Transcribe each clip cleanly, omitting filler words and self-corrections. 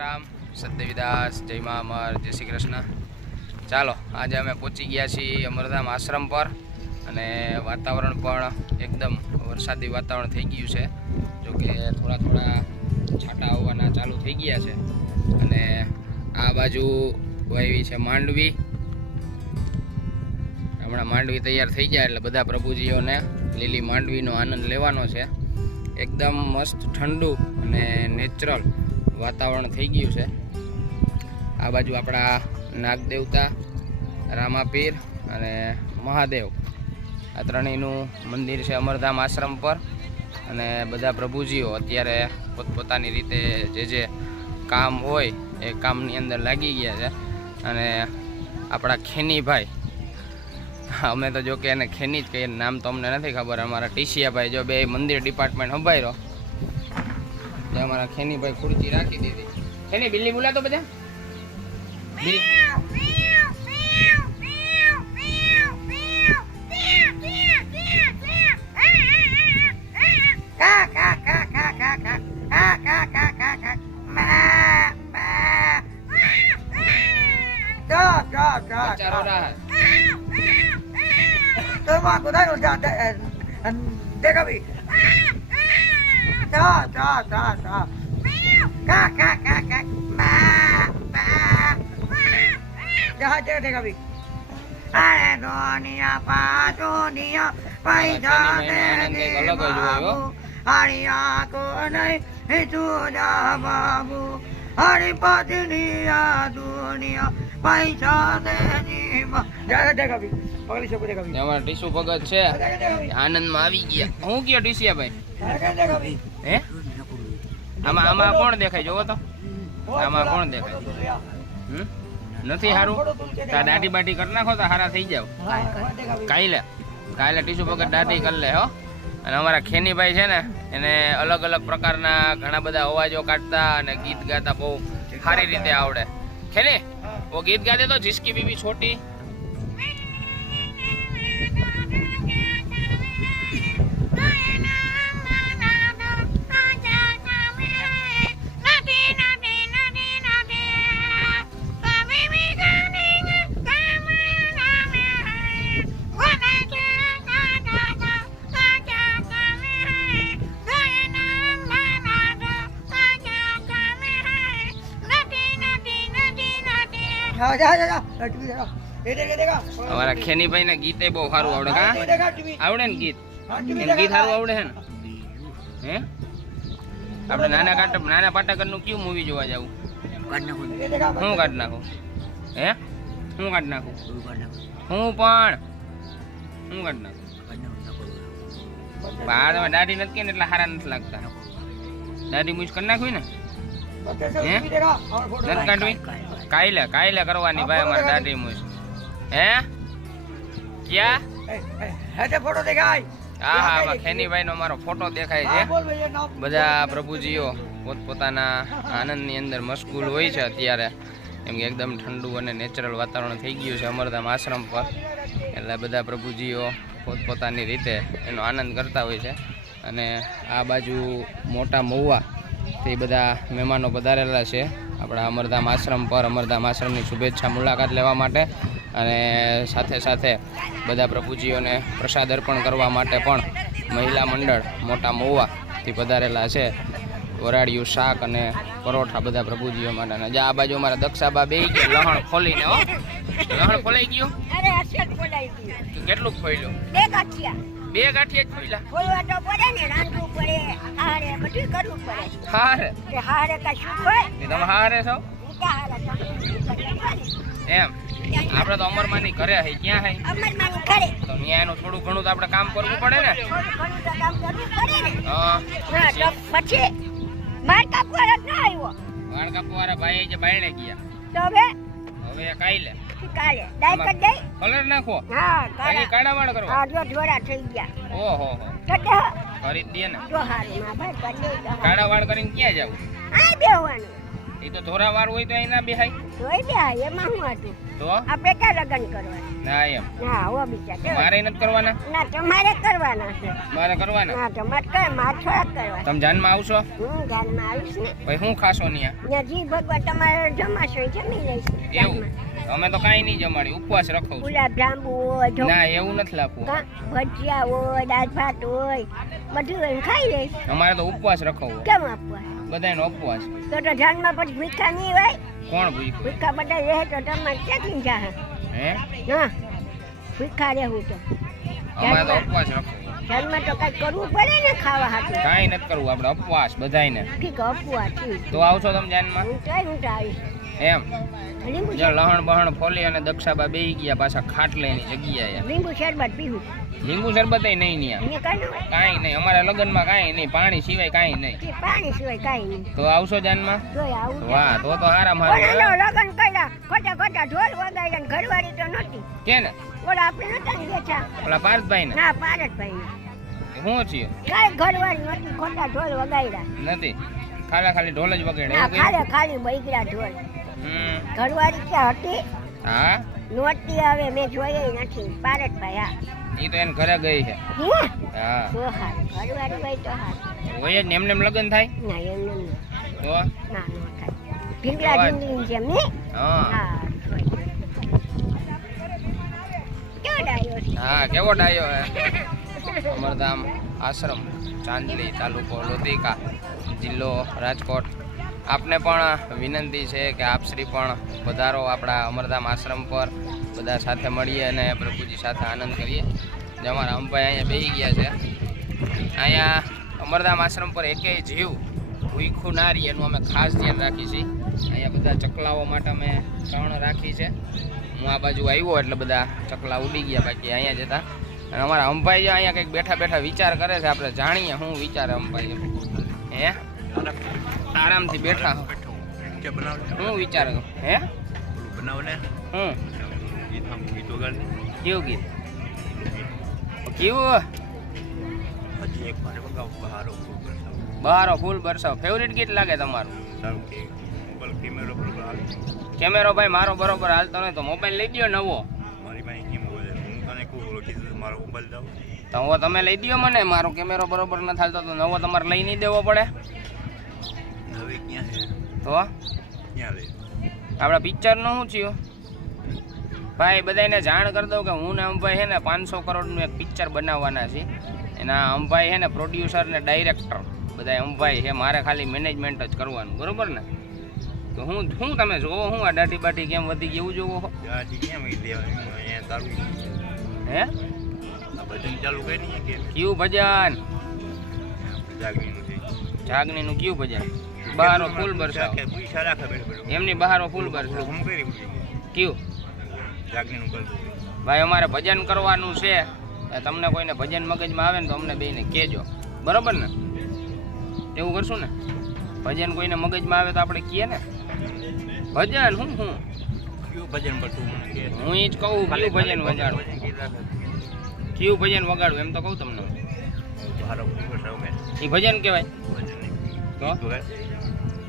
રામ સત્યવિદાસ જય મા અમર જય શ્રી કૃષ્ણ। ચાલો આજે અમે પહોંચી ગયા છીએ અમરધામ આશ્રમ પર અને વાતાવરણ પણ એકદમ વરસાદી વાતાવરણ થઈ ગયું છે। જો કે થોડા થોડા છાંટા આવવાના ચાલુ થઈ ગયા છે અને આ બાજુ વાવી છે માંડવી। હમણાં માંડવી તૈયાર થઈ જાય એટલે બધા પ્રભુજીઓને લીલી માંડવીનો આનંદ લેવાનો છે। એકદમ મસ્ત ઠંડુ અને નેચરલ વાતાવરણ થઈ ગયું છે। આ બાજુ આપણા નાગદેવતા રામાપીર અને મહાદેવ આ ત્રણેયનું મંદિર છે અમરધામ આશ્રમ પર અને બધા પ્રભુજીઓ અત્યારે પોતપોતાની રીતે જે કામ હોય એ કામની અંદર લાગી ગયા છે। અને આપણા ખેનીભાઈ, અમે તો જો કે એને ખેની જ કહીએ, નામ તો અમને નથી ખબર। અમારા ટીસિયાભાઈ જો બે મંદિર ડિપાર્ટમેન્ટ સંભાળ્યો, हमारा खेनी भाई खुर्ची राखी दीदी। खेनी बिल्ली बुला तो बजा देखा भी Đó, đó, đó, đó. Cá. Đó, देखा भी। अरे दुनिया पा दुनिया पैसा दे बाबू हरिया को नहीं तुझा बाबू हरि पत्निया दुनिया पैसा दे देखा भी पगली सब देखा भी। हमारा टीसू भगत છે આનંદમાં આવી ગયા। હું કયો ટીસિયા ભાઈ હે આમાં કોણ દેખાય જોવો તો આમાં કોણ દેખાય નથી સારું તા દાઢી બાટી કરી નાખો તો સારા થઈ જાવ। કાલે ટીસુ ભગત દાઢી કરી લે હો। અને અમારા ખેનીભાઈ છે ને એને અલગ અલગ પ્રકારના ઘણા બધા અવાજો કાઢતા અને ગીત ગાતા બહુ સારી રીતે આવડે। ખેની वो गीत गा दे तो जिसकी बीवी छोटी हमारा खेनी भाई ने गीते बहु सारू आवड़े का आवड़े ने गीत गीत सारू आवड़े है हैं આપણે નાના પાટકર નું ક્યુ મૂવી જોવા જાવું હું કાઢ નાખું હે હું કાઢ નાખું હું પણ હું કાઢ નાખું બહાર તમે દાઢી નથી કે એટલે હારા નથી લાગતા। દાઢી મૂછ કરી નાખવી ને હે નથી કાઢવી કાલે કરવાની ભાઈ અમારે દાઢી મૂછ હે ક્યાં હે ફોટો દેખાય। હા ખેની ભાઈ નો અમારો ફોટો દેખાય છે। બધા પ્રભુજીઓ પોતપોતાના આનંદની અંદર મશગુલ હોય છે અત્યારે, એમ કે એકદમ ઠંડુ અને નેચરલ વાતાવરણ થઈ ગયું છે અમરધામ આશ્રમ પર, એટલે બધા પ્રભુજીઓ પોતપોતાની રીતે એનો આનંદ કરતા હોય છે। અને આ બાજુ મોટા મહુવા તે બધા મહેમાનો પધારેલા છે આપણા અમરધામ આશ્રમ પર, અમરધામ આશ્રમની શુભેચ્છા મુલાકાત લેવા માટે અને સાથે સાથે બધા પ્રભુજીઓને પ્રસાદ અર્પણ કરવા માટે પણ મહિલા મંડળ મોટા મહુવાથી પધારેલા છે। વરાળિયું શાક અને પરોઠા બધા પ્રભુજીઓ માટે। અને આ બાજુ અમારા દક્ષાબા બે ગયા લહણ ખોલીને હો, લહણ ખોલાઈ ગયું કેટલું ખોલ્યું? બે ગાંઠિયા જ ખોલ્યા ખોલવા તો પડે ને, રાંધવું પડે, હારે બધું કરવું પડે। હારે હારે કશું હોય તમે હારે છો એમ? આપણે તો અમરમાની ઘરે હઈ, ક્યાં હઈ? અમરમાની ઘરે તો ત્યાં એનું થોડું ઘણું તો આપણે કામ કરવું પડે ને। થોડું ઘણું તો કામ કરવું પડે ને। હા તો પછી માર કાપવા જ ના આવ્યો, વાળ કાપવાવાળા ભાઈ જે બાયણે ગયા તો હવે કાલે દાઈ કરી દઈ કલર નાખો। હા કાળા વાળ કરવા? હા જો ધોળા થઈ ગયા। ઓહો કદે કરી દે ને જો હારું માં ભાઈ કરી દે। કાળા વાળ કરીને ક્યાં જાવ? આ બેહવાનું એ તો ધોરા વાળ હોય તો અહીં ના બેહાય। તોય બે એમાં શું હતું તો આપણે ક્યાં લગ્ન કરવાના ના એમ ના હો બિચાર મારે નથી કરવાના ના તમારે કરવાના છે મારે કરવાના ના તમારે કઈ માર થોડા કરવા તમે જાનમાં આવશો હું ગાનમાં આવીશ ને ભાઈ શું ખાશો ન્યા ત્યાં જી ભગવાન તમારે જમાશો એ જમી લઈશ એવું અમે તો કાંઈ નહીં જમાડી ઉપવાસ રખું છું ગુલાબ જાંબુ હોય ના એવું નથી લાગવું ભજીયા હોય દાળ ભાત હોય બધું હોય ખાઈ લઈશ અમારે તો ઉપવાસ રખવું કેમ આપવા બધાનો ઉપવાસ તો જાનમાં પછી ભૂખા નહીં હોય કોણ ભૂખ્યું ભૂખા બધા રહે તો તમારે ક્યાંથી જાહે હે હા ભૂખા રહેવું તો અમારે તો ઉપવાસ રખવું જાનમાં તો કઈ કરવું પડે ને ખાવા હાટું કાંઈ નથી કરવું આપણે ઉપવાસ બધાયને ઠીક અપવા ઠીક તો આવશો તમે જાનમાં હું તો આવીશ એમ લીંબુ જો લહણ બહણ ફોલી અને દક્ષાબા બેહી ગયા પાછા ખાટલેની જગ્યાએ લીંબુ શરબત પીવું લીંબુ શરબત નહીં ન્યા અહીંયા કઈ ન હોય કાંઈ નહીં અમારા લગ્નમાં કાંઈ નહીં પાણી સિવાય કાંઈ નહીં કે પાણી સિવાય કાંઈ નહીં તો આવશો જાનમાં જોઈ આવું વાહ તો હારા ઓલા મારા લગન કર્યા ખોટા ખોટા ઢોલ વગાડ્યા ને ઘરવાળી તો નહોતી કે ને ઓલા આપણે નતા ને બેઠા ઓલા પાર્થભાઈ ને ના પારસભાઈ શું થયું કાંઈ ઘરવાળી નહોતી ખોટા ઢોલ વગાડ્યા નથી ખાલી ઢોલ જ વગેરે ના એવું કંઈ? ખાલી બૈગડા ઢોલ હમ ઘરવાળી ક્યાં હતી હા નહોતી હવે મેં જોઈ નથી પારસભાઈ હા એ તો એને ઘરે ગઈ છે હે હા તો હારું ઘરવાળી હોય તો હારું હોય જ ને એમને એમ લગ્ન થાય ના એમને નહીં. તો ના ન થાય ભીંગડા ભીંગડી જેમ ને હા હા જોઈ. કેવો ડાયો છે હા કેવો ડાયો હે અમરધામ આશ્રમ ચાંદલી તાલુકો લોધિકા જિલ્લો રાજકોટ આપને પણ વિનંતી છે કે આપ શ્રી પણ પધારો આપણા અમરધામ આશ્રમ પર બધા સાથે મળીએ અને પ્રભુજી સાથે આનંદ કરીએ જે અમારા અંબાઈ અહીંયા બેસી ગયા છે અહીંયા અમરધામ આશ્રમ પર એકેય જીવ ભૂખ્યું ના રહે એનું અમે ખાસ ધ્યાન રાખીએ છીએ અહીંયા બધા ચકલાઓ માટે અમે ત્રણ રાખી છે હું આ બાજુ આવ્યો એટલે બધા ચકલા ઉડી ગયા બાકી અહીંયા જતા અને અમારા અંબાઈ અહીંયા કંઈક બેઠા બેઠા વિચાર કરે છે આપણે જાણીએ શું વિચારે અંબાઈ હે આરામથી બેઠા હો શું વિચારે હે હું કેવું ગીત કેવું બહારો ફૂલ બરસાવ ફેવરિટ ગીત લાગે તમારું કેમેરો ભાઈ મારો બરોબર હાલતો નહીં તો મોબાઈલ લઈ દો નવો તો હવે તમે લઈ દો મને મારો કેમેરો બરોબર ન હાલતો તો નવો તમારે લઈ નહીં દેવો પડે તો આપણા પિક્ચરનું શું થયું ભાઈ બધાને જાણ કરી દઉં કે હું ને અંભાઈ છે ને 500 કરોડનું એક પિક્ચર બનાવવાના છે એના અંભાઈ છે ને પ્રોડ્યુસર ને ડાયરેક્ટર બધા અંભાઈ છે મારે ખાલી મેનેજમેન્ટ જ કરવાનું બરોબર ને તો હું તમે જોવો હું આ દાઢી બાટી કેમ વધી ગઈ એવું જોવો હે કયું ભજન જાગણીનું કયું ભજન બહારો ફૂલ બરસાવ એમની બહારો ફૂલ બરસાવ કયું ભાઈ અમારે ભજન કરવાનું છે તમને કોઈને ભજન મગજમાં આવે ને તો અમને બેને કહેજો બરોબર ને એવું કરશું ને ભજન કોઈને મગજમાં આવે તો આપણે કહીએ ને ભજન હું એ જ કહું કયું ભજન વગાડું કયું ભજન વગાડું એમ તો કહું તમને એ ભજન કહેવાય તો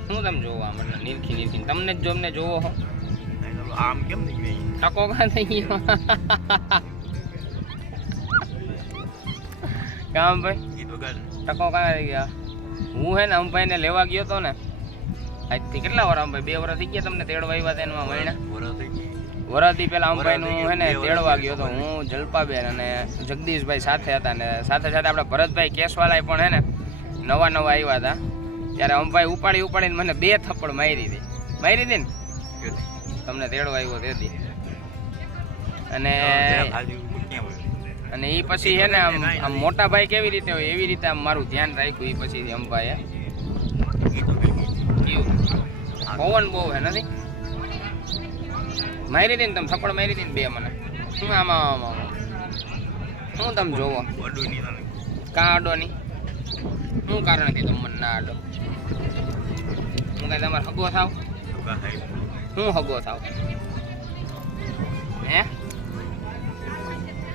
શું તમે જોવો આમ નીરખી તમને જ જો અમને જોવો હો આમ કેમ ટકો કાં થઈ ગયો કામ ભાઈ ટકો કાં થઈ ગયા હું હે ને અંભાઈને લેવા ગયો તો ને આજથી કેટલા વાર અંભાઈ 2 વર્ષ થઈ ગયા તમને તેડવા આવ્યા હતા એમાં મહિના વરસથી પહેલા અંભાઈનું હે ને તેડવા ગયો તો હું જલપાબેન અને જગદીશભાઈ સાથે હતા ને સાથે સાથે આપણા ભરતભાઈ કેશવાલાય પણ હે ને નવા આવ્યા હતા ત્યારે અંભાઈ ઉપાડીને મને 2 થપ્પડ મારી હતી ને તમને તેડવા આવ્યો તેથી અને એ પછી છે ને આમ મોટા ભાઈ કેવી રીતે હોય એવી રીતે આમ મારું ધ્યાન રાખ્યું એ પછી અંબાએ પવન બહુ હે નથી મારી હતી ને તમે થપ્પડ મારી હતી ને 2 મને શું આમાં શું તમે જોવો કાં આડો નહીં શું કારણથી તમે મને ના આડો હું કાંઈ તમારે હગો થાવ હું હગો થાવ હે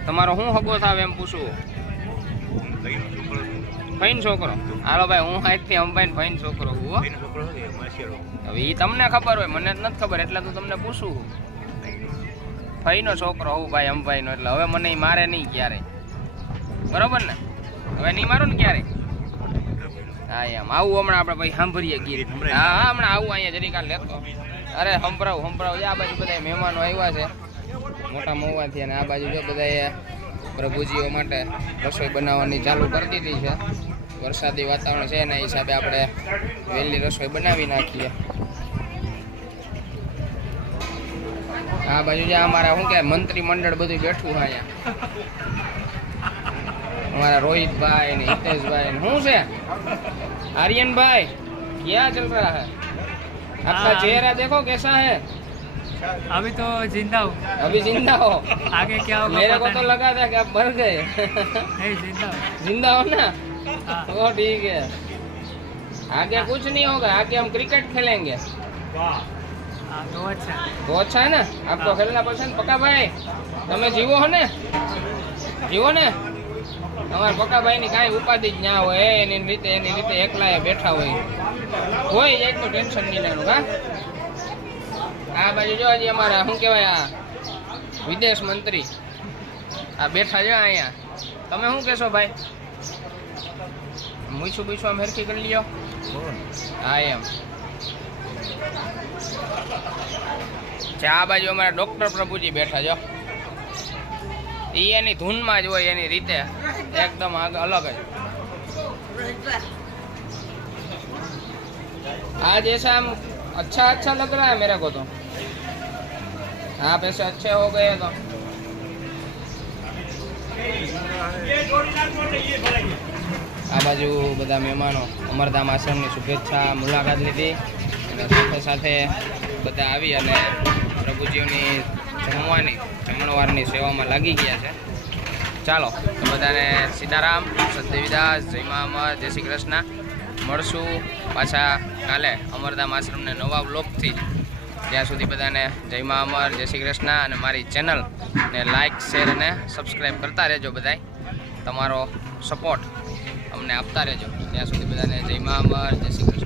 તમારો હું હગો થાવ એમ પૂછું ફઈન છોકરો. હાલો ભાઈ, હું આજથી અંબાઈ ફઈન છોકરો હું હો. એનો છોકરો છે માસીરો. હવે એ તમને ખબર હોય, મને જ નથી ખબર, એટલે તો તમને પૂછું. ફઈનો છોકરો હોઉં ભાઈ અંબાઈનો, એટલે હવે મને ઈ મારે નહીં ક્યારે, બરોબર ને? હવે નહીં મારું ને ક્યારે. હા એમ આવું હમણાં આપણે ભાઈ સાંભળીએ ગીત. હા હા હમણાં આવું અહીંયા જરીક લેતો. અરે સંભળાવ આ બાજુ બધા મહેમાનો આવ્યા છે મોટા મહુવાથી, અને આ બાજુ જો બધાએ પ્રભુજીઓ માટે રસોઈ બનાવવાની ચાલુ કરી દીધી છે. વરસાદી વાતાવરણ છે એના હિસાબે આપણે વહેલી રસોઈ બનાવી નાખીએ. આ બાજુ જે અમારા શું કે મંત્રી મંડળ બધું બેઠું છે અહીંયા. हमारा रोहित भाई ने हितेश भाई ने हूँ से आर्यन भाई क्या चल रहा है आपका चेहरा देखो कैसा है अभी तो जिंदा हूँ। अभी जिंदा हो आगे क्या होगा मेरे को पता तो लगा था कि आप मर गए नहीं जिंदा हूँ। जिंदा हो ना हाँ। तो ठीक है आगे कुछ नहीं होगा आगे हम क्रिकेट खेलेंगे हाँ, तो अच्छा तो अच्छा है ना आपको खेलना पसंद पक्का भाई તમે જીવો હો ને જીવો ને અમારા પક્કા ભાઈ ની કાંઈ ઉપાધિ જ ના હોય એની રીતે એકલા બેઠા હોય જાય તો ટેન્શન નહીં લેવાનું. હા આ બાજુ જો હજી અમારા શું કહેવાય આ વિદેશ મંત્રી આ બેઠા છે અહીંયા. તમે શું કહેશો ભાઈ? મૂછું આમ હેરખી કરી લ્યો. હા એમ આ બાજુ અમારા ડોક્ટર પ્રભુજી બેઠા જો. એ એની ધૂનમાં જ હોય એની રીતે एकदम अलग है. आज ऐसा हम अच्छा लग रहा है मेरे को तो. आप ऐसे अच्छे हो गए तो આ બાજુ બધા મહેમાનો અમરધામ આશ્રમની શુભેચ્છા મુલાકાત લીધી અને સાથે સાથે બધા આવી અને પ્રભુજીઓની જમણવારની સેવામાં લાગી ગયા છે. ચાલો તો બધાને સીતારામ, સતદેવીદાસ, જય મા અમર, જય શ્રી કૃષ્ણ. મળશું પાછા કાલે અમરધામ આશ્રમને નવા વ્લોગથી. ત્યાં સુધી બધાને જય મા અમર, જય શ્રી કૃષ્ણ. અને મારી ચેનલને લાઇક, શેર અને સબસ્ક્રાઈબ કરતા રહેજો. બધાય તમારો સપોર્ટ અમને આપતા રહેજો. ત્યાં સુધી બધાને જય મા અમર, જય શ્રી કૃષ્ણ.